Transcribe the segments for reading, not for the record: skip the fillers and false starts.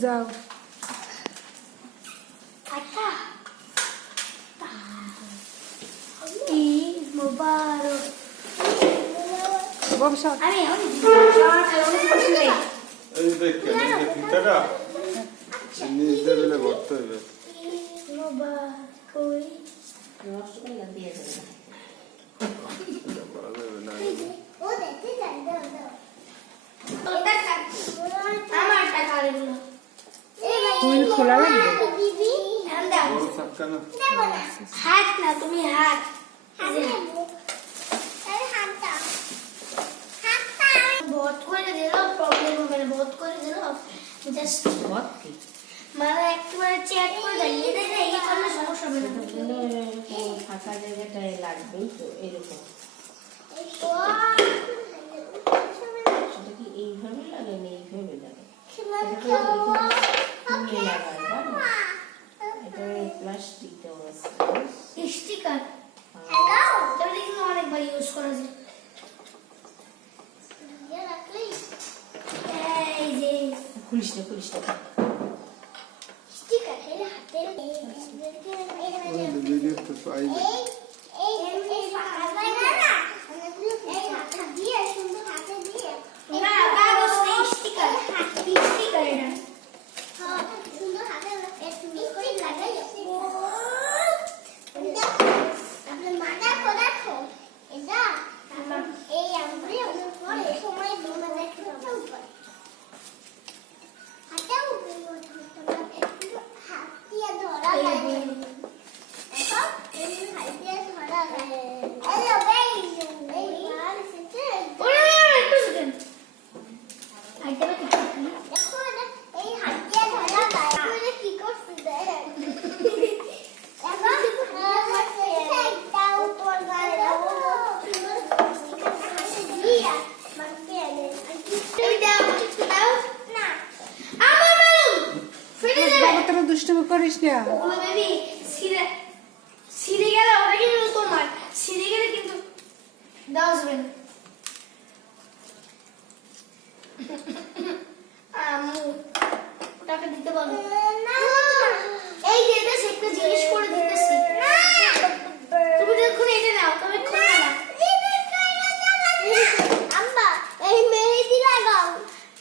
যাও বংশা এই দেখ ফিতাটা নিজে বেলে ভরতে হবে। হুইল খোলা লাগবে হাত না তুমি হাত बहुत করে দিল প্রবলেম হবে না বহুত করে দিল জাস্ট बहुत की মানে একবারে চেক করে দাঁড়িয়ে দেয় এই কারণে সমস্যা হবে না ফাঁকা জায়গাটায় লাগবেই তো এরকম সেটা কি এইভাবে লাগে না এইভাবে লাগে এটা প্লাস্টিক দেওয়া আছে স্টিকার এটা কিন্তু অনেকবার ইউজ করা যায় এই যে খুলিস না স্টিকার এর হাতে ভিডিও তো পাই না কাগজ নেই স্টিকার স্টিকার এটা দুষ্টুমি করিস না সিঁড়ে গেলে ওটা কিন্তু তোমার সিঁড়ে গেলে কিন্তু দেওয়া যাবে না ওটাকে দিতে পারবো এই যে এটা একটা জিনিস করে দিতেছি তুমি যখন এটা নাও তবে খোলা না আম্মা এই মেহেদি লাগাও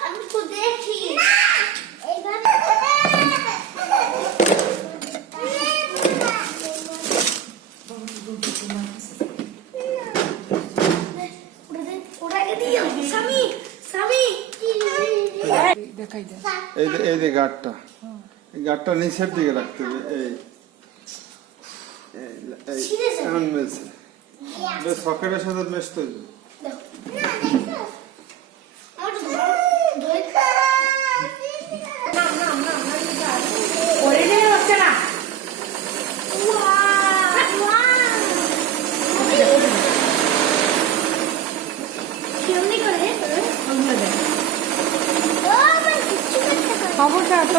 আমি তো দেখি এইভাবে ওটাকে দিও স্বামী স্বামী দেখাই দে এই যে গাঁটটা এই গাঁটটা নিচের দিকে রাখতে হবে এখন মেলছে বেশ সকেটের সাথে মেশতে হবে খবরটা তোমরা